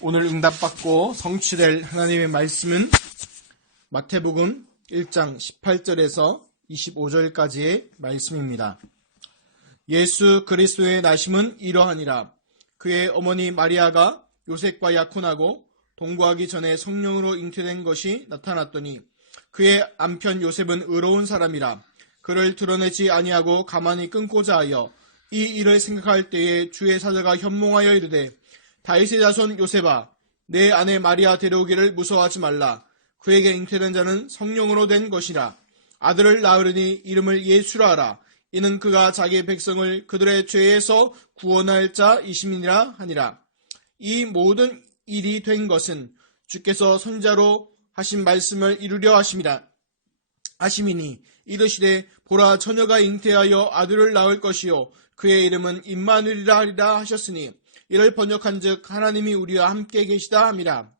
오늘 응답받고 성취될 하나님의 말씀은 마태복음 1장 18절에서 25절까지의 말씀입니다. 예수 그리스도의 나심은 이러하니라. 그의 어머니 마리아가 요셉과 약혼하고 동거하기 전에 성령으로 잉태된 것이 나타났더니 그의 남편 요셉은 의로운 사람이라. 그를 드러내지 아니하고 가만히 끊고자 하여 이 일을 생각할 때에 주의 사자가 현몽하여 이르되 다윗의 자손 요셉아, 내 아내 마리아 데려오기를 무서워하지 말라. 그에게 잉태된 자는 성령으로 된 것이라. 아들을 낳으리니 이름을 예수라 하라. 이는 그가 자기 백성을 그들의 죄에서 구원할 자이심이니라 하니라. 이 모든 일이 된 것은 주께서 선지자로 하신 말씀을 이루려 하심이니 이르시되 보라 처녀가 잉태하여 아들을 낳을 것이요 그의 이름은 임마누엘이라 하리라 하셨으니 이를 번역한즉 하나님이 우리와 함께 계시다 함이라.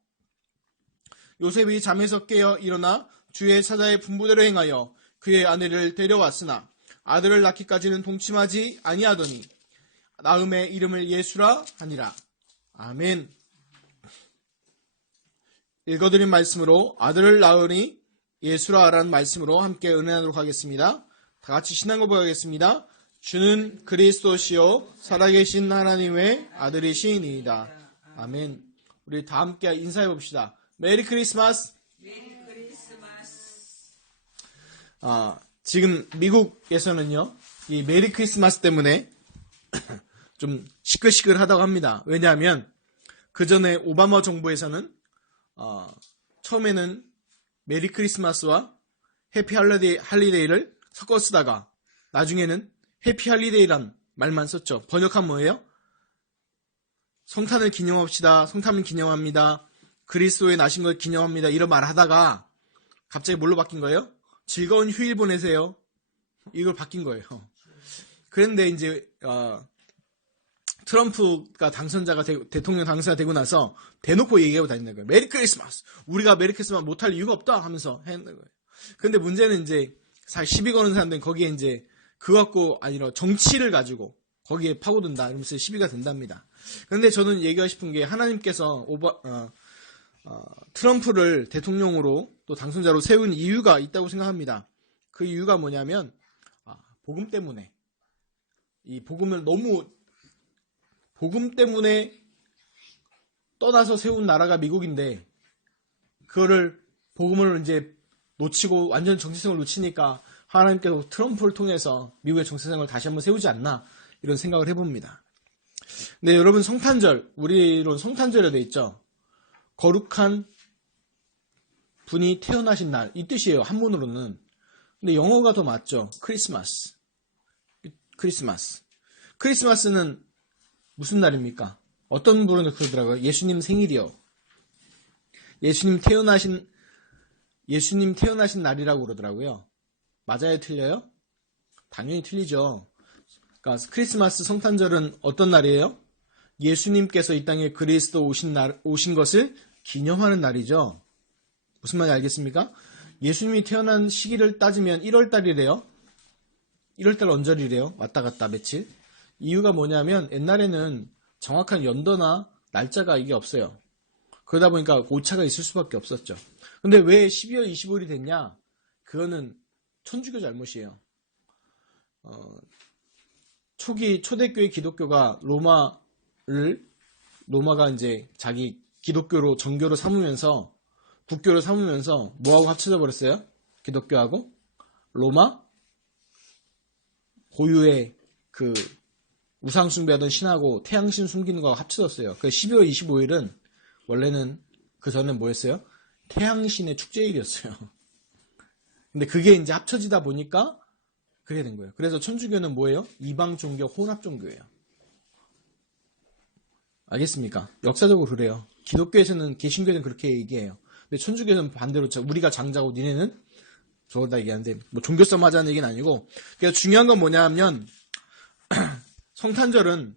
요셉이 잠에서 깨어 일어나 주의 사자의 분부대로 행하여 그의 아내를 데려왔으나 아들을 낳기까지는 동침하지 아니하더니 낳음에 이름을 예수라 하니라. 아멘. 읽어드린 말씀으로 아들을 낳으니 예수라 하라는 말씀으로 함께 은혜하도록 하겠습니다. 다 같이 신앙을 보겠습니다. 주는 그리스도시요 살아계신 하나님의 아들이시니이다. 아멘. 우리 다 함께 인사해 봅시다. 메리 크리스마스. 메리 크리스마스. 지금 미국에서는요, 이 메리 크리스마스 때문에 좀 시끌시끌하다고 합니다. 왜냐하면 그 전에 오바마 정부에서는 처음에는 메리 크리스마스와 해피 할리데이를 섞어 쓰다가 나중에는 해피 할리데이란 말만 썼죠. 번역하면 뭐예요? 성탄을 기념합시다. 성탄을 기념합니다. 그리스도의 나신 걸 기념합니다. 이런 말 하다가 갑자기 뭘로 바뀐 거예요? 즐거운 휴일 보내세요. 이걸 바뀐 거예요. 그런데 이제 트럼프가 대통령 당선자 되고 나서 대놓고 얘기하고 다닌다는 거예요. 메리 크리스마스. 우리가 메리 크리스마스 못할 이유가 없다 하면서 했는 거예요. 근데 문제는 이제 시비 거는 사람들은 거기에 이제 그거 갖고 아니라 정치를 가지고 거기에 파고든다 이러면서 시비가 된답니다. 그런데 저는 얘기하고 싶은 게 하나님께서 트럼프를 대통령으로 또 당선자로 세운 이유가 있다고 생각합니다. 그 이유가 뭐냐면 복음 때문에 이 복음 때문에 떠나서 세운 나라가 미국인데 그거를 복음을 이제 놓치고 완전 정체성을 놓치니까 하나님께서 트럼프를 통해서 미국의 정체성을 다시 한번 세우지 않나 이런 생각을 해봅니다. 근데 여러분 성탄절, 우리로는 성탄절에 돼 있죠. 거룩한 분이 태어나신 날, 이 뜻이에요. 한문으로는. 근데 영어가 더 맞죠. 크리스마스. 크리스마스는 무슨 날입니까? 어떤 분은 그러더라고요. 예수님 생일이요. 예수님 태어나신 날이라고 그러더라고요. 맞아요? 틀려요? 당연히 틀리죠. 그러니까 크리스마스 성탄절은 어떤 날이에요? 예수님께서 이 땅에 그리스도 오신 것을 기념하는 날이죠. 무슨 말인지 알겠습니까? 예수님이 태어난 시기를 따지면 1월달이래요. 1월달 언저리래요. 왔다 갔다 며칠. 이유가 뭐냐면 옛날에는 정확한 연도나 날짜가 이게 없어요. 그러다 보니까 오차가 있을 수밖에 없었죠. 근데 왜 12월 25일이 됐냐? 그거는 천주교 잘못이에요. 초대교회 기독교가 로마가 이제 자기 기독교로 정교로 삼으면서 국교로 삼으면서 뭐하고 합쳐져 버렸어요? 기독교하고 로마 고유의 그 우상 숭배하던 신하고 태양신 숨기는 거하고 합쳐졌어요. 그 12월 25일은 원래는 그 전엔 뭐였어요? 태양신의 축제일이었어요. 근데 그게 이제 합쳐지다 보니까 그렇게 된 거예요. 그래서 천주교는 뭐예요? 이방 종교 혼합 종교예요. 알겠습니까? 역사적으로 그래요. 기독교에서는 개신교에서는 그렇게 얘기해요. 근데 천주교에서는 반대로 우리가 장자고 니네는 저거다 얘기하는데 뭐 종교싸움 하자는 얘기는 아니고 그래서 중요한 건 뭐냐면 성탄절은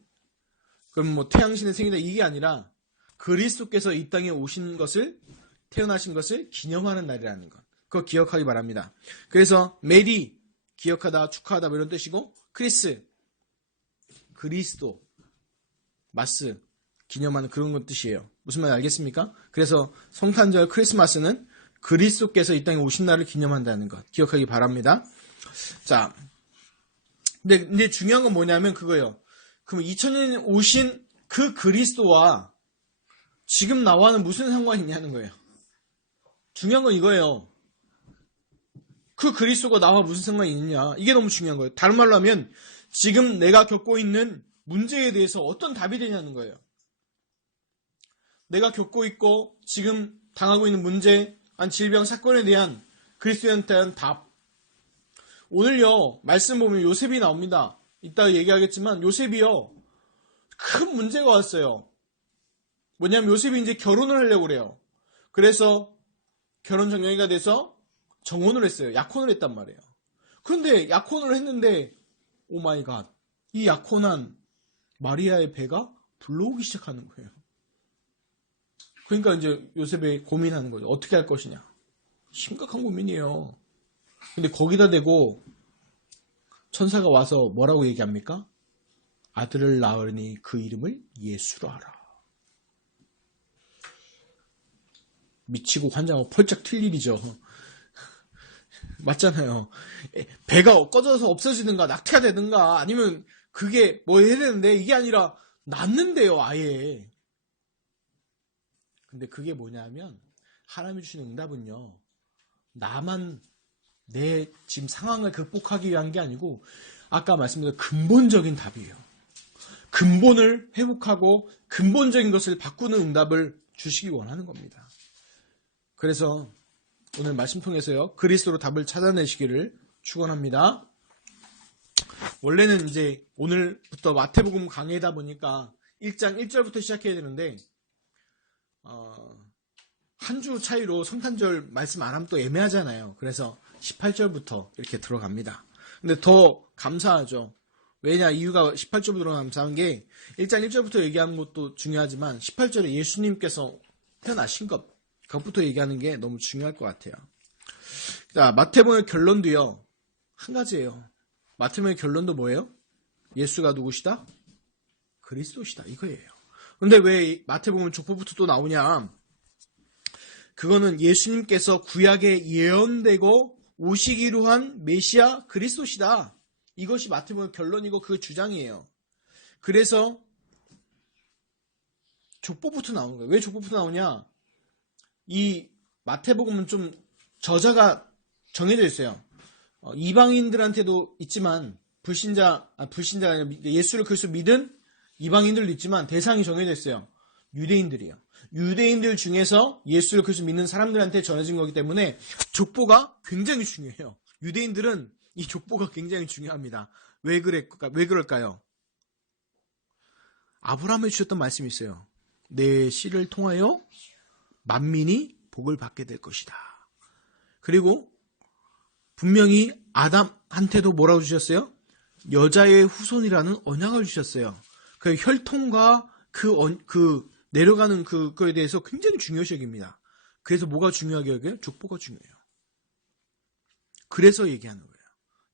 그럼 뭐 태양신의 생일이다 이게 아니라 그리스도께서 이 땅에 태어나신 것을 기념하는 날이라는 것. 그거 기억하기 바랍니다. 그래서 메리 기억하다 축하하다 뭐 이런 뜻이고 그리스도 마스 기념하는 그런 것 뜻이에요. 무슨 말인지 알겠습니까? 그래서 성탄절 크리스마스는 그리스도께서 이 땅에 오신 날을 기념한다는 것 기억하기 바랍니다. 자, 근데 중요한 건 뭐냐면 그거예요. 그럼 2000년 오신 그 그리스도와 지금 나와는 무슨 상관이 있냐는 거예요. 중요한 건 이거예요. 그 그리스도가 나와 무슨 상관이 있느냐. 이게 너무 중요한 거예요. 다른 말로 하면 지금 내가 겪고 있는 문제에 대해서 어떤 답이 되냐는 거예요. 내가 겪고 있고 지금 당하고 있는 문제, 질병, 사건에 대한 그리스도에 대한 답. 오늘요, 말씀 보면 요셉이 나옵니다. 이따가 얘기하겠지만 요셉이요, 큰 문제가 왔어요. 뭐냐면 요셉이 이제 결혼을 하려고 그래요. 그래서 결혼 정년이가 돼서 정혼을 했어요. 약혼을 했단 말이에요. 그런데 약혼을 했는데 오 마이 갓, 이 약혼한 마리아의 배가 불러오기 시작하는 거예요. 그러니까 이제 요셉이 고민하는 거죠. 어떻게 할 것이냐. 심각한 고민이에요. 근데 거기다 대고 천사가 와서 뭐라고 얘기합니까? 아들을 낳으니 그 이름을 예수로 하라. 미치고 환장하고 펄쩍 튈 일이죠. 맞잖아요. 배가 꺼져서 없어지든가 낙태가 되든가 아니면 그게 뭐 해야 되는데 이게 아니라 낳는데요, 아예. 근데 그게 뭐냐면 하나님이 주시는 응답은요, 나만 내 지금 상황을 극복하기 위한 게 아니고 아까 말씀드린 근본적인 답이에요. 근본을 회복하고 근본적인 것을 바꾸는 응답을 주시기 원하는 겁니다. 그래서 오늘 말씀 통해서요, 그리스도로 답을 찾아내시기를 축원합니다. 원래는 이제 오늘부터 마태복음 강의다 보니까 1장 1절부터 시작해야 되는데 한 주 차이로 성탄절 말씀 안 하면 또 애매하잖아요. 그래서 18절부터 이렇게 들어갑니다. 근데 더 감사하죠. 왜냐, 이유가 18절부터 감사한 게 1장 1절부터 얘기하는 것도 중요하지만 18절에 예수님께서 태어나신 것, 그것부터 얘기하는 게 너무 중요할 것 같아요. 자, 마태복음의 결론도요, 한 가지예요. 마태복음의 결론도 뭐예요? 예수가 누구시다? 그리스도시다, 이거예요. 근데 왜 마태복음 족보부터 또 나오냐? 그거는 예수님께서 구약에 예언되고 오시기로 한 메시아 그리스도시다. 이것이 마태복음 결론이고 그 주장이에요. 그래서 족보부터 나오는 거예요. 왜 족보부터 나오냐? 이 마태복음은 좀 저자가 정해져 있어요. 이방인들한테도 있지만 불신자가 아니라 예수를 그리스도 믿은 이방인들도 있지만 대상이 정해져 있어요. 유대인들이요. 유대인들 중에서 예수를 그리스도 믿는 사람들한테 전해진 거기 때문에 족보가 굉장히 중요해요. 유대인들은 이 족보가 굉장히 중요합니다. 왜 그럴까요? 아브라함에 주셨던 말씀이 있어요. 내 씨를 통하여 만민이 복을 받게 될 것이다. 그리고 분명히 아담한테도 뭐라고 주셨어요? 여자의 후손이라는 언약을 주셨어요. 그 혈통과 그 내려가는 그거에 대해서 굉장히 중요시 여깁니다. 그래서 뭐가 중요하게 여겨요? 족보가 중요해요. 그래서 얘기하는 거예요.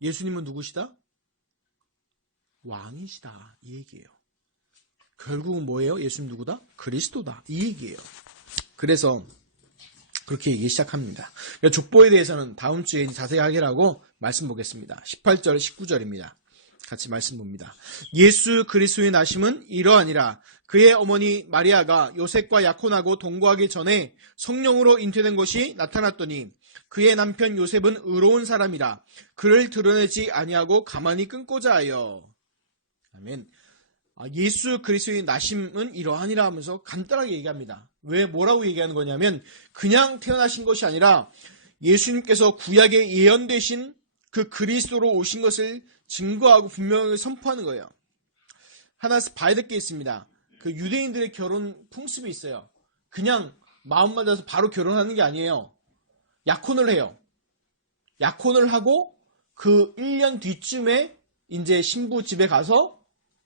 예수님은 누구시다? 왕이시다. 이 얘기예요. 결국은 뭐예요? 예수님 누구다? 그리스도다. 이 얘기예요. 그래서 그렇게 얘기 시작합니다. 그러니까 족보에 대해서는 다음 주에 자세히 하기라고 말씀 보겠습니다. 18절, 19절입니다. 같이 말씀 봅니다. 예수 그리스도의 나심은 이러하니라. 그의 어머니 마리아가 요셉과 약혼하고 동거하기 전에 성령으로 잉태된 것이 나타났더니 그의 남편 요셉은 의로운 사람이라 그를 드러내지 아니하고 가만히 끊고자 하여. 아멘. 예수 그리스도의 나심은 이러하니라 하면서 간단하게 얘기합니다. 왜 뭐라고 얘기하는 거냐면 그냥 태어나신 것이 아니라 예수님께서 구약에 예언되신 그 그리스도로 오신 것을 증거하고 분명하게 선포하는 거예요. 하나 봐야 될 게 있습니다. 그 유대인들의 결혼 풍습이 있어요. 그냥 마음 맞아서 바로 결혼하는 게 아니에요. 약혼을 해요. 약혼을 하고 그 1년 뒤쯤에 이제 신부 집에 가서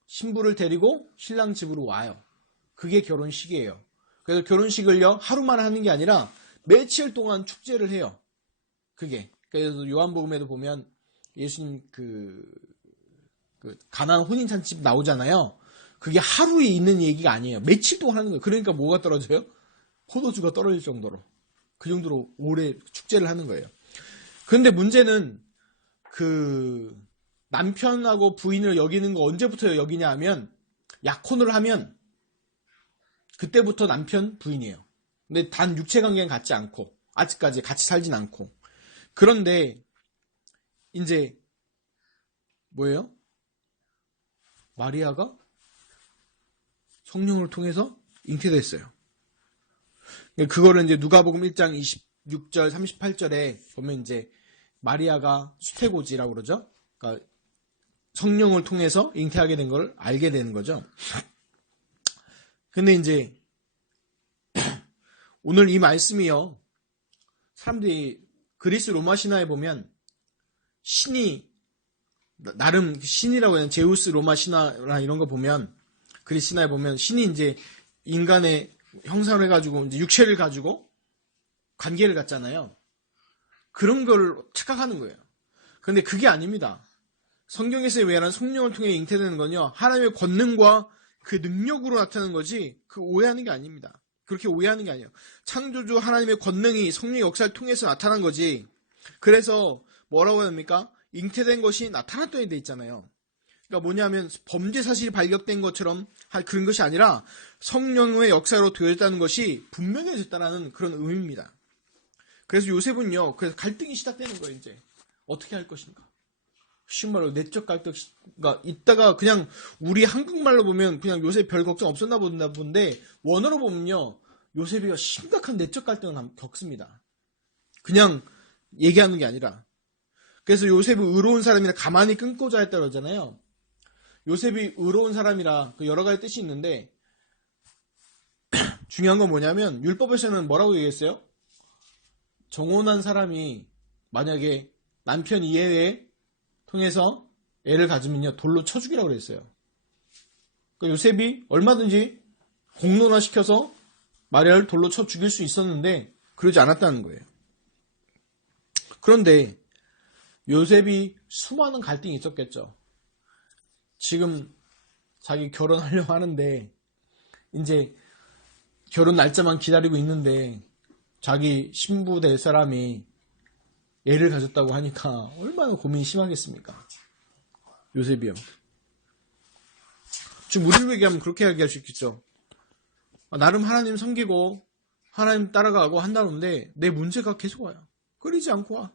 신부를 데리고 신랑 집으로 와요. 그게 결혼식이에요. 그래서 결혼식을요, 하루만 하는 게 아니라 며칠 동안 축제를 해요. 그게. 그래서 요한복음에도 보면 예수님 그 가나안 혼인잔치 나오잖아요. 그게 하루에 있는 얘기가 아니에요. 며칠 동안 하는 거예요. 그러니까 뭐가 떨어져요? 포도주가 떨어질 정도로. 그 정도로 오래 축제를 하는 거예요. 그런데 문제는 그 남편하고 부인을 여기는 거 언제부터 여기냐 하면 약혼을 하면 그때부터 남편, 부인이에요. 근데 단 육체관계는 갖지 않고 아직까지 같이 살진 않고. 그런데 이제 뭐예요? 마리아가 성령을 통해서 잉태됐어요. 그거를 이제 누가복음 1장 26절, 38절에 보면 이제 마리아가 수태고지라고 그러죠. 그러니까 성령을 통해서 잉태하게 된 걸 알게 되는 거죠. 근데 이제 오늘 이 말씀이요. 사람들이 그리스 로마 신화에 보면 신이 나름 신이라고 해야 제우스 로마 신화나 이런 거 보면 그리스 신화에 보면 신이 이제 인간의 형상을 해가지고 이제 육체를 가지고 관계를 갖잖아요. 그런 걸 착각하는 거예요. 그런데 그게 아닙니다. 성경에서 말하는 성령을 통해 잉태되는 건요. 하나님의 권능과 그 능력으로 나타나는 거지 그 오해하는 게 아닙니다. 그렇게 오해하는 게 아니에요. 창조주 하나님의 권능이 성령의 역사를 통해서 나타난 거지. 그래서 뭐라고 합니까? 잉태된 것이 나타났더니 돼 있잖아요. 그러니까 뭐냐면 범죄 사실이 발견된 것처럼 그런 것이 아니라 성령의 역사로 되어졌다는 것이 분명해졌다는 그런 의미입니다. 그래서 요셉은요. 그래서 갈등이 시작되는 거예요. 이제 어떻게 할 것인가. 쉬운 말로 내적 갈등가 있다가 그냥 우리 한국말로 보면 그냥 요셉 별 걱정 없었나 본데 원어로 보면요. 요셉이 심각한 내적 갈등을 겪습니다. 그냥 얘기하는 게 아니라. 그래서 요셉이 의로운 사람이라 가만히 끊고자 했다 그러잖아요. 요셉이 의로운 사람이라 여러 가지 뜻이 있는데 중요한 건 뭐냐면 율법에서는 뭐라고 얘기했어요? 정혼한 사람이 만약에 남편 이해에 통해서 애를 가지면요 돌로 쳐 죽이라고 그랬어요. 그러니까 요셉이 얼마든지 공론화시켜서 마리아를 돌로 쳐 죽일 수 있었는데 그러지 않았다는 거예요. 그런데 요셉이 수많은 갈등이 있었겠죠. 지금 자기 결혼하려고 하는데 이제 결혼 날짜만 기다리고 있는데 자기 신부 될 사람이 애를 가졌다고 하니까 얼마나 고민이 심하겠습니까? 요셉이요. 지금 우리로 얘기하면 그렇게 이야기할 수 있겠죠. 나름 하나님 섬기고 하나님 따라가고 한다는데 내 문제가 계속 와요. 끊이지 않고 와.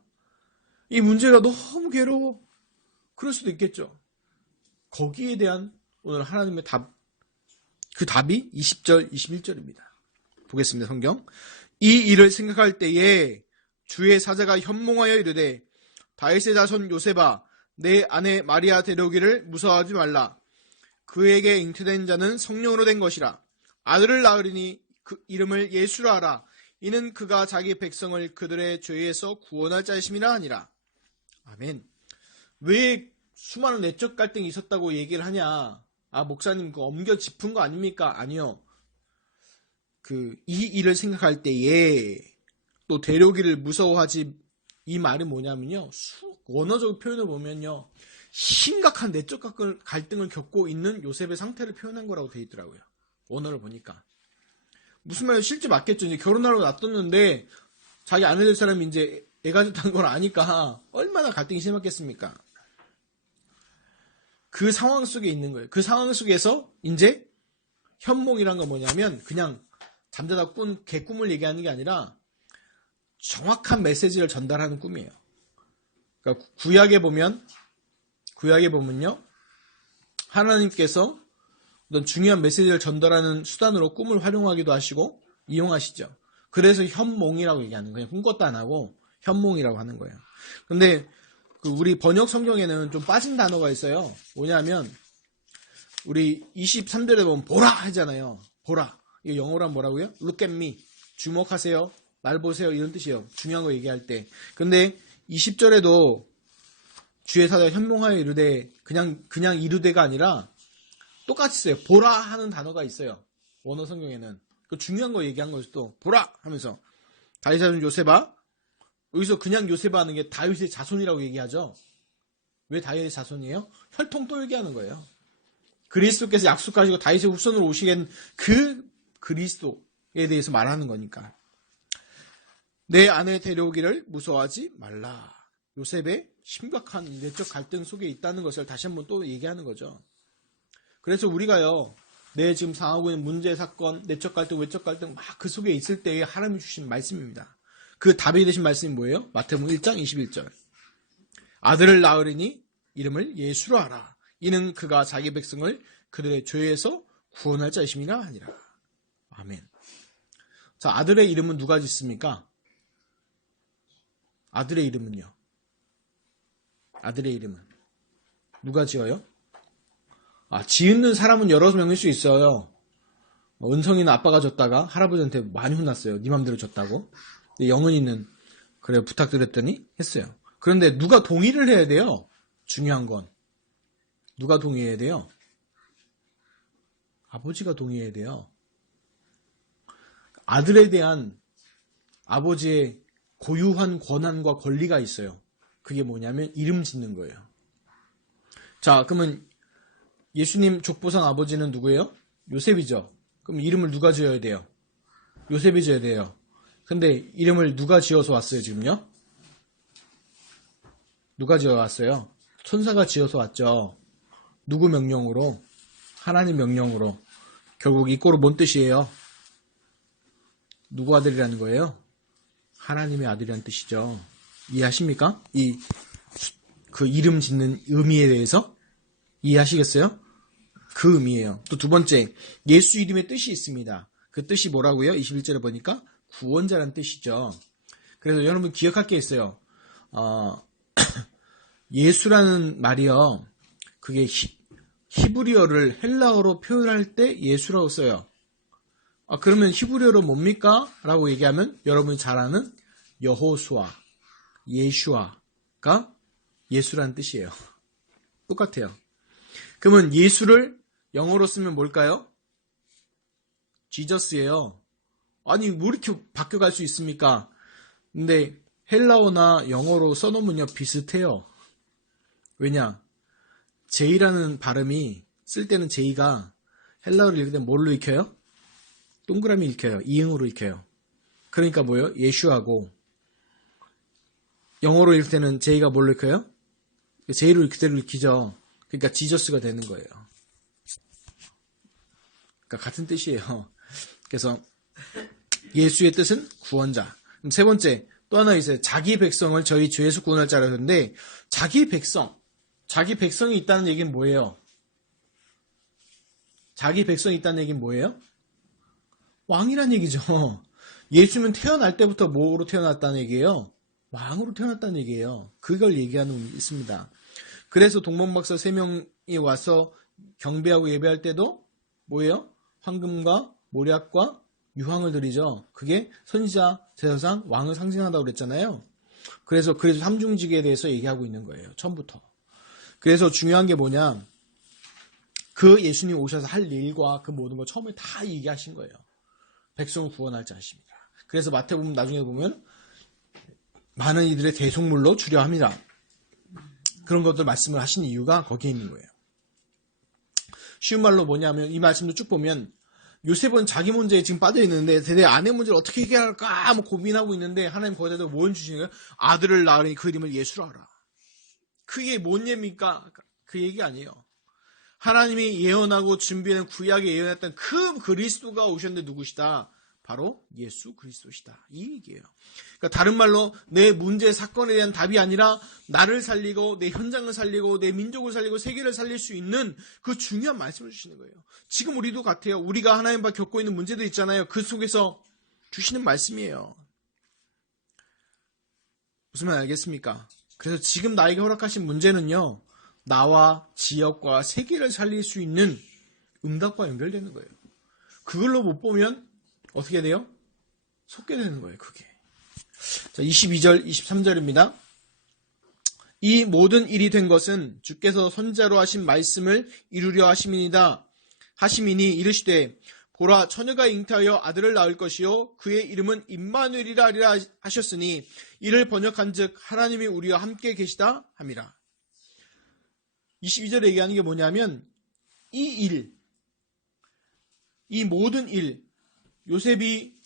이 문제가 너무 괴로워. 그럴 수도 있겠죠. 거기에 대한 오늘 하나님의 답, 그 답이 20절, 21절입니다. 보겠습니다. 성경. 이 일을 생각할 때에 주의 사자가 현몽하여 이르되 다윗의 자손 요셉아 내 아내 마리아 데려오기를 무서워하지 말라. 그에게 잉태된 자는 성령으로 된 것이라. 아들을 낳으리니 그 이름을 예수라 하라. 이는 그가 자기 백성을 그들의 죄에서 구원할 자이심이라 하니라. 아멘. 왜 수많은 내적 갈등이 있었다고 얘기를 하냐? 목사님 그 엄겨 짚은 거 아닙니까? 아니요. 이 일을 생각할 때에 또 데려오기를 무서워하지 이 말이 뭐냐면요. 원어적 표현을 보면요. 심각한 내적 갈등을 겪고 있는 요셉의 상태를 표현한 거라고 되어 있더라고요. 원어를 보니까. 무슨 말이에요? 실제 맞겠죠. 이제 결혼하러 놔뒀는데 자기 아내 될 사람이 이제 애가 됐다는 걸 아니까 얼마나 갈등이 심했겠습니까? 그 상황 속에 있는 거예요. 그 상황 속에서 이제 현몽이란 건 뭐냐면 그냥 잠자다 꾼 개꿈을 얘기하는 게 아니라 정확한 메시지를 전달하는 꿈이에요. 그러니까 구약에 보면요. 하나님께서 어떤 중요한 메시지를 전달하는 수단으로 꿈을 활용하기도 하시고 이용하시죠. 그래서 현몽이라고 얘기하는 거예요. 꿈꿨다 안 하고 현몽이라고 하는 거예요. 근데 우리 번역 성경에는 좀 빠진 단어가 있어요. 뭐냐면 우리 23절에 보면 보라 하잖아요. 보라. 이거 영어로 하면 뭐라고요? Look at me. 주목하세요. 날 보세요. 이런 뜻이에요. 중요한 거 얘기할 때. 근데 20절에도 주의 사자가 현몽하여 이르되 그냥 이르되가 아니라 똑같이 써요. 보라 하는 단어가 있어요. 원어 성경에는. 그 중요한 거 얘기한 거죠. 또 보라 하면서 다윗의 자손 요셉아. 여기서 그냥 요셉아 하는 게 다윗의 자손이라고 얘기하죠. 왜 다윗의 자손이에요? 혈통 또 얘기하는 거예요. 그리스도께서 약속하시고 다윗의 후손으로 오시겠는 그 그리스도에 대해서 말하는 거니까. 내 아내 데려오기를 무서워하지 말라. 요셉의 심각한 내적 갈등 속에 있다는 것을 다시 한번 또 얘기하는 거죠. 그래서 우리가요, 내 지금 상하고 있는 문제, 사건, 내적 갈등, 외적 갈등 막 그 속에 있을 때에 하나님이 주신 말씀입니다. 그 답이 되신 말씀이 뭐예요? 마태복음 1장 21절. 아들을 낳으리니 이름을 예수로 하라. 이는 그가 자기 백성을 그들의 죄에서 구원할 자이심이라 하니라. 아멘. 자, 아들의 이름은 누가 짓습니까? 아들의 이름은요? 아들의 이름은 누가 지어요? 지은 사람은 여러 명일 수 있어요. 은성이는 아빠가 줬다가 할아버지한테 많이 혼났어요. 네 맘대로 줬다고. 근데 영은이는 그래 부탁드렸더니 했어요. 그런데 누가 동의를 해야 돼요? 중요한 건 누가 동의해야 돼요? 아버지가 동의해야 돼요. 아들에 대한 아버지의 고유한 권한과 권리가 있어요. 그게 뭐냐면 이름 짓는 거예요. 자, 그러면 예수님 족보상 아버지는 누구예요? 요셉이죠. 그럼 이름을 누가 지어야 돼요? 요셉이 지어야 돼요. 근데 이름을 누가 지어서 왔어요, 지금요? 누가 지어왔어요? 천사가 지어서 왔죠. 누구 명령으로? 하나님 명령으로. 결국 이 꼴은 뭔 뜻이에요? 누구 아들이라는 거예요? 하나님의 아들이라는 뜻이죠. 이해하십니까? 그 이름 짓는 의미에 대해서? 이해하시겠어요? 그 의미예요. 또 두 번째, 예수 이름의 뜻이 있습니다. 그 뜻이 뭐라고요? 21절에 보니까 구원자라는 뜻이죠. 그래서 여러분 기억할 게 있어요. 예수라는 말이요. 그게 히브리어를 헬라어로 표현할 때 예수라고 써요. 그러면 히브리어로 뭡니까? 라고 얘기하면 여러분이 잘 아는 여호수아, 예슈아가 예수라는 뜻이에요. 똑같아요. 그러면 예수를 영어로 쓰면 뭘까요? 지저스예요. 아니 뭐 이렇게 바뀌어갈 수 있습니까? 근데 헬라어나 영어로 써놓으면요 비슷해요. 왜냐? J라는 발음이 쓸 때는 J가 헬라어를 읽을 때 뭘로 읽혀요? 동그라미 읽혀요. 이응으로 읽혀요. 그러니까 뭐예요? 예슈하고 영어로 읽을 때는 J가 뭘로 읽혀요? J로 그대로 읽히죠. 그러니까 지저스가 되는 거예요. 그러니까 같은 뜻이에요. 그래서 예수의 뜻은 구원자. 그럼 세 번째 또 하나 있어요. 자기 백성을 저희 죄에서 구원할 자라 하는데 자기 백성이 있다는 얘기는 뭐예요? 자기 백성이 있다는 얘기는 뭐예요? 왕이란 얘기죠. 예수는 태어날 때부터 뭐로 태어났다는 얘기예요? 왕으로 태어났다는 얘기예요. 그걸 얘기하는 의미 있습니다. 그래서 동방박사 3명이 와서 경배하고 예배할 때도 뭐예요? 황금과 모략과 유황을 드리죠. 그게 선지자, 제사장, 왕을 상징한다고 그랬잖아요. 그래서 삼중직에 대해서 얘기하고 있는 거예요. 처음부터. 그래서 중요한 게 뭐냐? 그 예수님 오셔서 할 일과 그 모든 거 처음에 다 얘기하신 거예요. 백성을 구원할 자십니다. 그래서 마태복음 나중에 보면 많은 이들의 대속물로 주려 합니다. 그런 것들 말씀을 하신 이유가 거기에 있는 거예요. 쉬운 말로 뭐냐면 이 말씀도 쭉 보면 요셉은 자기 문제에 지금 빠져 있는데 내 아내 문제를 어떻게 해결할까 고민하고 있는데 하나님 거기다 뭘 주시는 거예요? 아들을 낳으니 그 이름을 예수로 하라. 그게 뭔 예입니까? 그 얘기 아니에요. 하나님이 예언하고 준비한 구약에 예언했던 그 그리스도가 오셨는데 누구시다? 바로 예수 그리스도시다. 이 얘기예요. 그러니까 다른 말로 내 문제 사건에 대한 답이 아니라 나를 살리고 내 현장을 살리고 내 민족을 살리고 세계를 살릴 수 있는 그 중요한 말씀을 주시는 거예요. 지금 우리도 같아요. 우리가 하나님과 겪고 있는 문제들 있잖아요. 그 속에서 주시는 말씀이에요. 무슨 말 알겠습니까? 그래서 지금 나에게 허락하신 문제는요. 나와 지역과 세계를 살릴 수 있는 응답과 연결되는 거예요. 그걸로 못 보면 어떻게 돼요? 속게 되는 거예요. 그게. 자, 22절, 23절입니다. 이 모든 일이 된 것은 주께서 선지자로 하신 말씀을 이루려 하심이니 이르시되 보라 처녀가 잉태하여 아들을 낳을 것이요 그의 이름은 임마누엘이라 하리라 하셨으니 이를 번역한즉 하나님이 우리와 함께 계시다 함이라. 22절에 얘기하는 게 뭐냐면 이 모든 일, 요셉이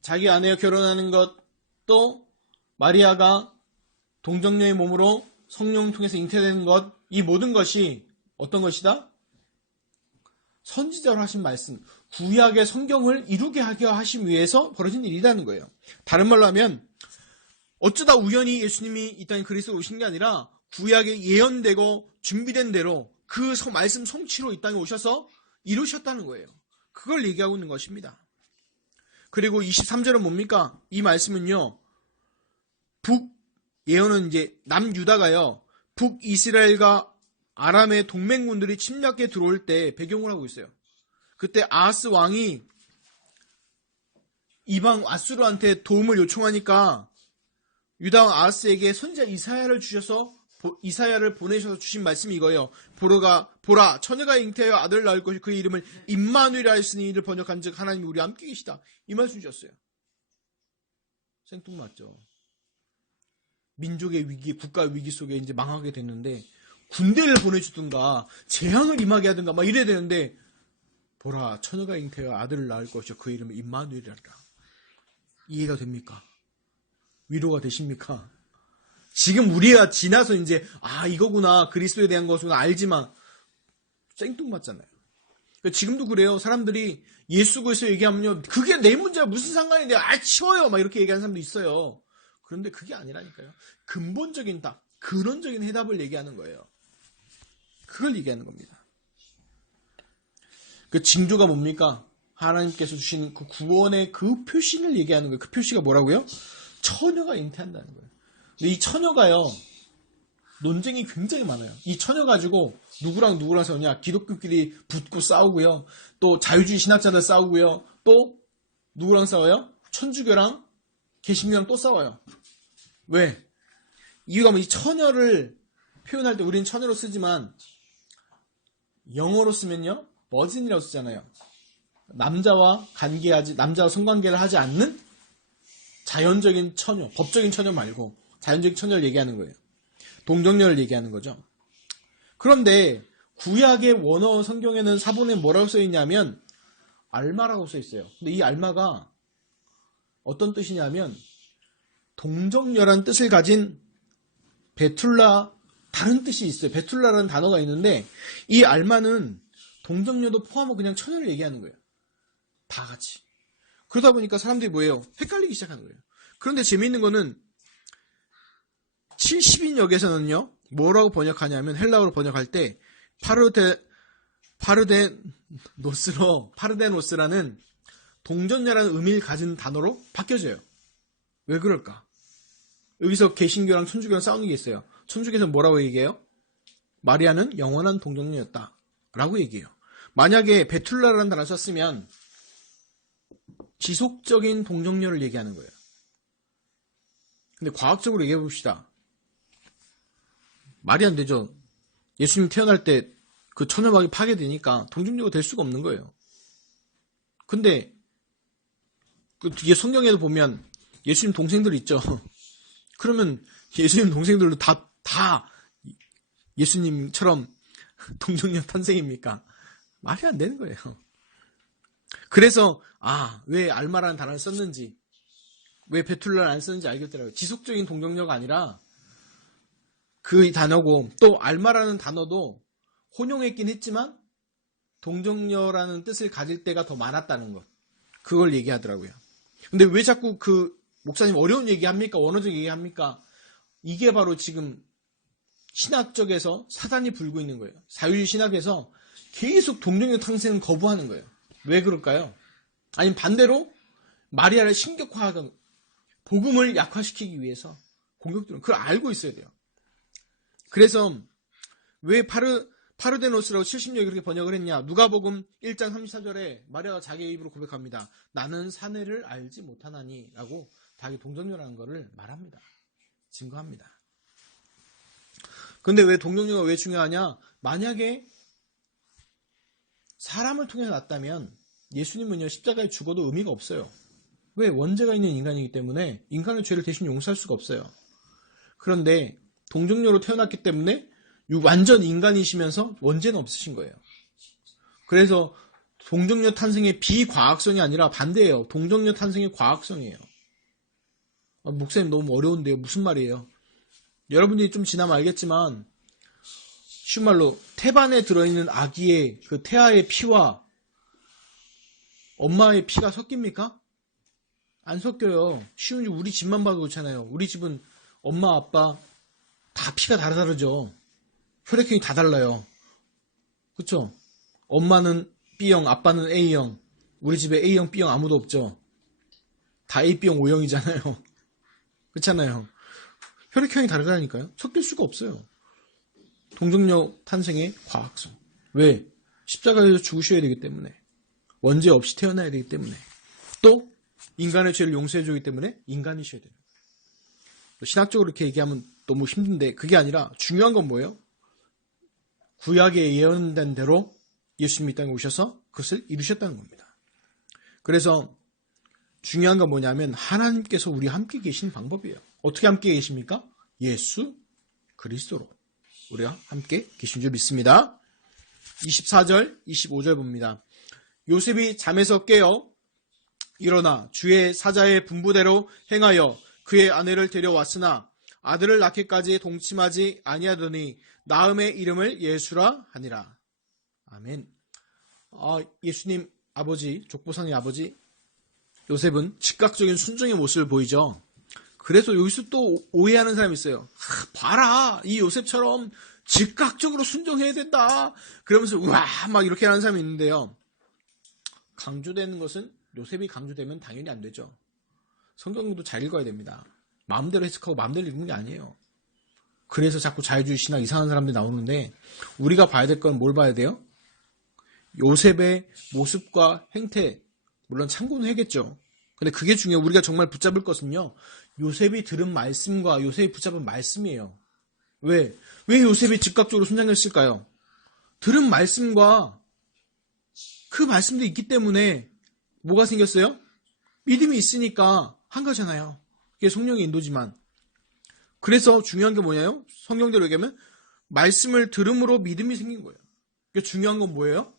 자기 아내와 결혼하는 것, 또 마리아가 동정녀의 몸으로 성령을 통해서 잉태되는 것, 이 모든 것이 어떤 것이다? 선지자로 하신 말씀, 구약의 성경을 이루게 하게 하심 위해서 벌어진 일이라는 거예요. 다른 말로 하면 어쩌다 우연히 예수님이 이 땅에 그리스도로 오신 게 아니라 구약에 예언되고 준비된 대로 그 말씀 성취로 이 땅에 오셔서 이루셨다는 거예요. 그걸 얘기하고 있는 것입니다. 그리고 23절은 뭡니까? 이 말씀은요, 예언은 이제 남유다가요, 북이스라엘과 아람의 동맹군들이 침략해 들어올 때 배경을 하고 있어요. 그때 아하스 왕이 이방 아수르한테 도움을 요청하니까 유다 왕 아하스에게 선지자 이사야를 보내셔서 주신 말씀이 이거예요. 보라 처녀가 잉태하여 아들을 낳을 것이 그의 이름을 임마누엘이라 했으니 이를 번역한즉 하나님이 우리와 함께 계시다. 이 말씀 주셨어요. 생뚱맞죠. 민족의 위기, 국가 위기 속에 이제 망하게 됐는데 군대를 보내주든가 재앙을 임하게 하든가 막 이래야 되는데, 보라 처녀가 잉태하여 아들을 낳을 것이요 그의 이름을 임마누엘이라. 이해가 됩니까? 위로가 되십니까? 지금 우리가 지나서 이제 이거구나, 그리스도에 대한 것은 알지만 생뚱맞잖아요. 지금도 그래요. 사람들이 예수 그리스도 얘기하면요, 그게 내 문제야 무슨 상관인데 치워요 막 이렇게 얘기하는 사람도 있어요. 그런데 그게 아니라니까요. 근본적인 답, 근원적인 해답을 얘기하는 거예요. 그걸 얘기하는 겁니다. 그 징조가 뭡니까? 하나님께서 주시는 그 구원의 그 표시를 얘기하는 거예요. 그 표시가 뭐라고요? 처녀가 잉태한다는 거예요. 근데 이 처녀가요, 논쟁이 굉장히 많아요. 이 처녀 가지고 누구랑 싸우냐? 기독교끼리 붙고 싸우고요. 또 자유주의 신학자들 싸우고요. 또 누구랑 싸워요? 천주교랑 개신교랑 또 싸워요. 왜? 이유가 이 처녀를 표현할 때 우리는 처녀로 쓰지만 영어로 쓰면요, 버진이라고 쓰잖아요. 남자와 성관계를 하지 않는 자연적인 처녀, 법적인 처녀 말고 자연적인 처녀를 얘기하는 거예요. 동정녀를 얘기하는 거죠. 그런데 구약의 원어 성경에는 사본에 뭐라고 써 있냐면 알마라고 써 있어요. 근데 이 알마가 어떤 뜻이냐면 동정녀라는 뜻을 가진 베툴라, 다른 뜻이 있어요. 베툴라라는 단어가 있는데 이 알마는 동정녀도 포함하고 그냥 처녀를 얘기하는 거예요. 다 같이. 그러다 보니까 사람들이 뭐예요? 헷갈리기 시작하는 거예요. 그런데 재미있는 거는 70인역에서는요, 뭐라고 번역하냐면 헬라어로 번역할 때 파르데노스라는 동정녀라는 의미를 가진 단어로 바뀌어져요. 왜 그럴까? 여기서 개신교랑 천주교랑 싸우는 게 있어요. 천주교에서 뭐라고 얘기해요? 마리아는 영원한 동정녀였다 라고 얘기해요. 만약에 베툴라라는 단어를 썼으면 지속적인 동정녀를 얘기하는 거예요. 근데 과학적으로 얘기해 봅시다. 말이 안 되죠. 예수님 태어날 때 그 처녀막이 파괴되니까 동정녀가 될 수가 없는 거예요. 근데 그 뒤에 성경에도 보면 예수님 동생들 있죠. 그러면 예수님 동생들도 다 예수님처럼 동정녀 탄생입니까? 말이 안 되는 거예요. 그래서 왜 알마라는 단어를 썼는지, 왜 베툴라를 안 썼는지 알겠더라고요. 지속적인 동정녀가 아니라 그 단어고, 또 알마라는 단어도 혼용했긴 했지만 동정녀라는 뜻을 가질 때가 더 많았다는 것, 그걸 얘기하더라고요. 근데 왜 자꾸 그 목사님 어려운 얘기합니까? 원어적 얘기합니까? 이게 바로 지금 신학적에서 사단이 불고 있는 거예요. 자유주의 신학에서 계속 동정녀 탄생을 거부하는 거예요. 왜 그럴까요? 아니면 반대로 마리아를 신격화하던, 복음을 약화시키기 위해서 공격들은 그걸 알고 있어야 돼요. 그래서 왜 파르데노스라고 70년에 그렇게 번역을 했냐? 누가복음 1장 34절에 마리아가 자기의 입으로 고백합니다. 나는 사내를 알지 못하나니 라고 자기 동정녀라는 것을 말합니다. 증거합니다. 근데 왜 동정녀가 왜 중요하냐? 만약에 사람을 통해 났다면 예수님은요, 십자가에 죽어도 의미가 없어요. 왜? 원죄가 있는 인간이기 때문에 인간의 죄를 대신 용서할 수가 없어요. 그런데 동정녀로 태어났기 때문에 완전 인간이시면서 원죄는 없으신 거예요. 그래서 동정녀 탄생의 비과학성이 아니라 반대예요. 동정녀 탄생의 과학성이에요. 목사님 너무 어려운데요. 무슨 말이에요? 여러분들이 좀 지나면 알겠지만 쉬운 말로 태반에 들어있는 아기의 그 태아의 피와 엄마의 피가 섞입니까? 안 섞여요. 쉬운 우리 집만 봐도 그렇잖아요. 우리 집은 엄마 아빠 다 피가 다르죠. 혈액형이 다 달라요. 그쵸? 엄마는 B형, 아빠는 A형. 우리 집에 A형, B형 아무도 없죠. 다 A, B형, O형이잖아요. 그렇잖아요. 혈액형이 다르다니까요. 섞일 수가 없어요. 동정녀 탄생의 과학성. 왜? 십자가에서 죽으셔야 되기 때문에. 원죄 없이 태어나야 되기 때문에. 또 인간의 죄를 용서해 주기 때문에 인간이셔야 돼요. 신학적으로 이렇게 얘기하면 너무 힘든데 그게 아니라 중요한 건 뭐예요? 구약에 예언된 대로 예수님이 이 땅에 오셔서 그것을 이루셨다는 겁니다. 그래서 중요한 건 뭐냐면 하나님께서 우리와 함께 계신 방법이에요. 어떻게 함께 계십니까? 예수 그리스도로 우리와 함께 계신 줄 믿습니다. 24절, 25절 봅니다. 요셉이 잠에서 깨어 일어나 주의 사자의 분부대로 행하여 그의 아내를 데려왔으나 아들을 낳기까지 동침하지 아니하더니 나음의 이름을 예수라 하니라. 아멘. 예수님 아버지, 족보상의 아버지 요셉은 즉각적인 순종의 모습을 보이죠. 그래서 여기서 또 오해하는 사람이 있어요. 봐라, 이 요셉처럼 즉각적으로 순종해야 된다. 그러면서 우와 막 이렇게 하는 사람이 있는데요. 강조되는 것은 요셉이 강조되면 당연히 안 되죠. 성경도 잘 읽어야 됩니다. 마음대로 해석하고 마음대로 읽는 게 아니에요. 그래서 자꾸 자유주의 신학 이상한 사람들이 나오는데 우리가 봐야 될 건 뭘 봐야 돼요? 요셉의 모습과 행태, 물론 참고는 해야겠죠. 근데 그게 중요해요. 우리가 정말 붙잡을 것은요. 요셉이 들은 말씀과 요셉이 붙잡은 말씀이에요. 왜? 왜 요셉이 즉각적으로 순장했을까요? 들은 말씀과 그 말씀도 있기 때문에 뭐가 생겼어요? 믿음이 있으니까 한 거잖아요. 그게 성령의 인도지만. 그래서 중요한 게 뭐냐요? 성경대로 얘기하면 말씀을 들음으로 믿음이 생긴 거예요. 그러니까 중요한 건 뭐예요?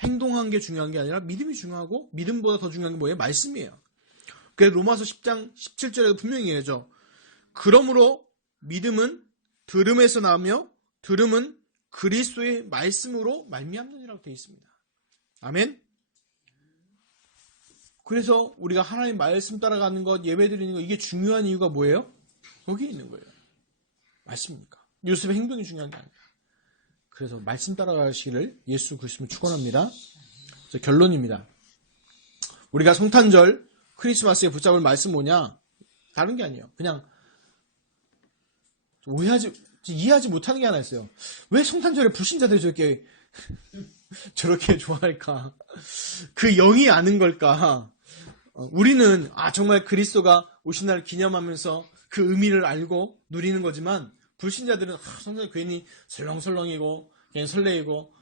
행동한 게 중요한 게 아니라 믿음이 중요하고 믿음보다 더 중요한 게 뭐예요? 말씀이에요. 그래서 로마서 10장 17절에도 분명히 얘기하죠. 그러므로 믿음은 들음에서 나오며 들음은 그리스도의 말씀으로 말미암느니라고 되어 있습니다. 아멘. 그래서 우리가 하나님 말씀 따라가는 것, 예배 드리는 것, 이게 중요한 이유가 뭐예요? 거기에 있는 거예요. 말씀입니까? 요셉의 행동이 중요한 게 아니에요. 그래서 말씀 따라가시기를 예수 그리스도를 축원합니다. 결론입니다. 우리가 성탄절 크리스마스에 붙잡을 말씀 뭐냐? 다른 게 아니에요. 그냥 이해하지 못하는 게 하나 있어요. 왜 성탄절에 불신자들이 저렇게 좋아할까? 그 영이 아는 걸까? 우리는 정말 그리스도가 오신 날 기념하면서 그 의미를 알고 누리는 거지만 불신자들은 성탄절 괜히 설렁설렁이고 괜히 설레이고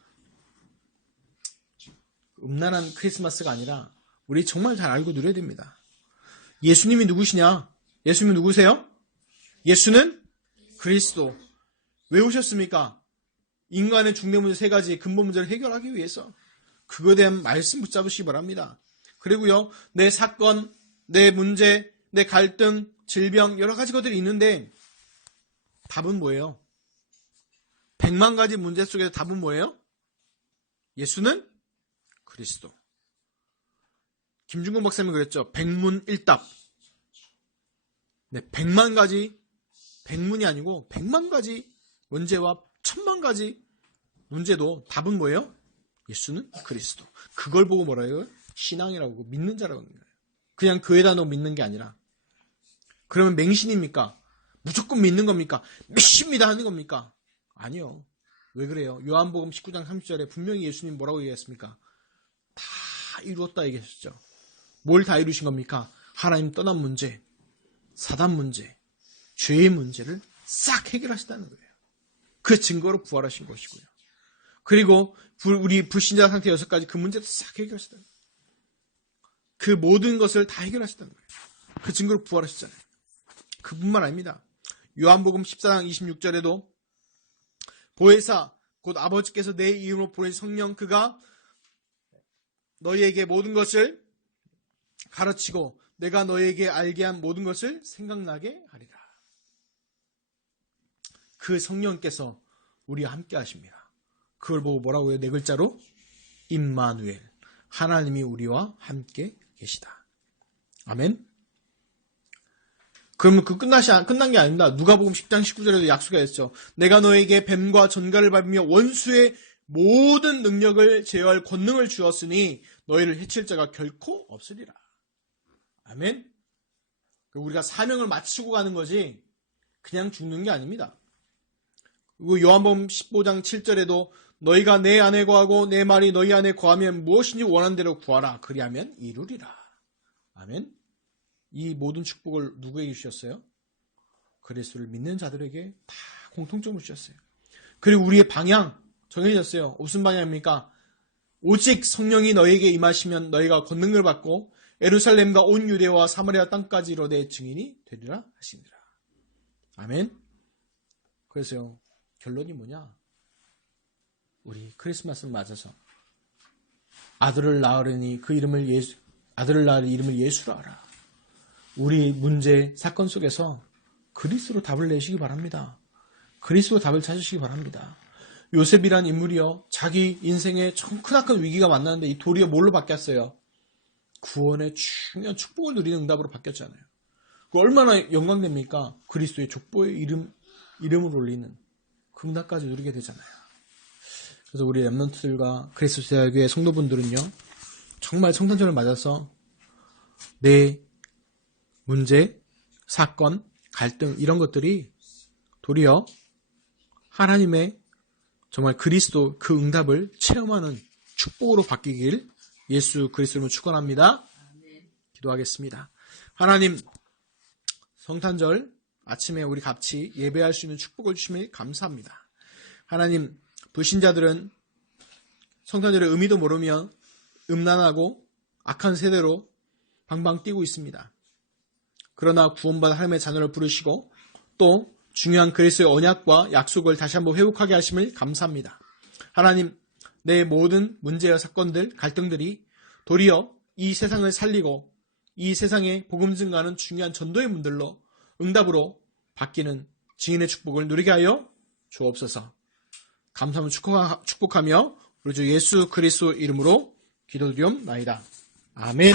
음란한 크리스마스가 아니라 우리 정말 잘 알고 누려야 됩니다. 예수님이 누구시냐? 예수님은 누구세요? 예수는 그리스도. 왜 오셨습니까? 인간의 중대 문제 3가지 근본 문제를 해결하기 위해서. 그거에 대한 말씀 붙잡으시기 바랍니다. 그리고요, 내 사건, 내 문제, 내 갈등, 질병 여러 가지 것들이 있는데 답은 뭐예요? 100만 가지 문제 속에서 답은 뭐예요? 예수는 그리스도. 김중곤 박사님이 그랬죠. 백문일답. 네, 100만 가지, 백문이 아니고 100만 가지 문제와 1000만 가지 문제도 답은 뭐예요? 예수는 그리스도. 그걸 보고 뭐라 해요? 신앙이라고 믿는 자라고 하는 거예요. 그냥 교회다 너 믿는 게 아니라. 그러면 맹신입니까? 무조건 믿는 겁니까? 믿습니다 하는 겁니까? 아니요. 왜 그래요? 요한복음 19장 30절에 분명히 예수님 뭐라고 얘기했습니까? 다 이루었다 얘기하셨죠. 뭘 다 이루신 겁니까? 하나님 떠난 문제, 사단 문제, 죄의 문제를 싹 해결하셨다는 거예요. 그 증거로 부활하신 것이고요. 그리고 우리 불신자 상태 6가지 그 문제도 싹 해결하셨다는 거예요. 그 모든 것을 다 해결하셨다는 거예요. 그 증거로 부활하셨잖아요. 그뿐만 아닙니다. 요한복음 14장 26절에도 보혜사 곧 아버지께서 내 이름으로 보내신 성령 그가 너희에게 모든 것을 가르치고 내가 너희에게 알게 한 모든 것을 생각나게 하리라. 그 성령께서 우리와 함께 하십니다. 그걸 보고 뭐라고 해요? 네 글자로 임마누엘, 하나님이 우리와 함께 계시다. 아멘. 그러면 끝난 게 아닙니다. 누가복음 10장 19절에도 약속이 있죠. 내가 너에게 뱀과 전갈을 밟으며 원수의 모든 능력을 제어할 권능을 주었으니 너희를 해칠 자가 결코 없으리라. 아멘. 우리가 사명을 마치고 가는 거지 그냥 죽는 게 아닙니다. 그리고 요한복음 15장 7절에도 너희가 내 안에 거하고 내 말이 너희 안에 거하면 무엇인지 원하는 대로 구하라. 그리하면 이루리라. 아멘. 이 모든 축복을 누구에게 주셨어요? 그리스도를 믿는 자들에게 다 공통적으로 주셨어요. 그리고 우리의 방향 정해졌어요. 무슨 방향입니까? 오직 성령이 너희에게 임하시면 너희가 권능을 받고 예루살렘과 온 유대와 사마리아 땅까지로 내 증인이 되리라 하시니라. 아멘. 그래서요, 결론이 뭐냐? 우리 크리스마스를 맞아서 아들을 낳으려니 아들을 낳을 이름을 예수라 하라. 우리 문제, 사건 속에서 그리스도로 답을 내시기 바랍니다. 그리스도 답을 찾으시기 바랍니다. 요셉이란 인물이요, 자기 인생에 크나큰 위기가 만났는데 이 도리어 뭘로 바뀌었어요? 구원의 중요한 축복을 누리는 응답으로 바뀌었잖아요. 그 얼마나 영광됩니까? 그리스도의 족보의 이름을 올리는 그 응답까지 누리게 되잖아요. 그래서 우리 렘넌트들과 그리스도 대학교의 성도분들은요, 정말 성탄절을 맞아서 내 문제, 사건, 갈등 이런 것들이 도리어 하나님의 정말 그리스도 그 응답을 체험하는 축복으로 바뀌길 예수 그리스도로 축원합니다. 기도하겠습니다. 하나님, 성탄절 아침에 우리 같이 예배할 수 있는 축복을 주시면 감사합니다. 하나님, 불신자들은 성탄절의 의미도 모르며 음란하고 악한 세대로 방방 뛰고 있습니다. 그러나 구원받은 하나님의 자녀를 부르시고 또 중요한 그리스도의 언약과 약속을 다시 한번 회복하게 하심을 감사합니다. 하나님, 내 모든 문제와 사건들, 갈등들이 도리어 이 세상을 살리고 이 세상에 복음 증가하는 중요한 전도의 문들로 응답으로 바뀌는 증인의 축복을 누리게 하여 주옵소서. 감사하며 축복하며 우리 주 예수 그리스도 이름으로 기도드리옵나이다. 아멘.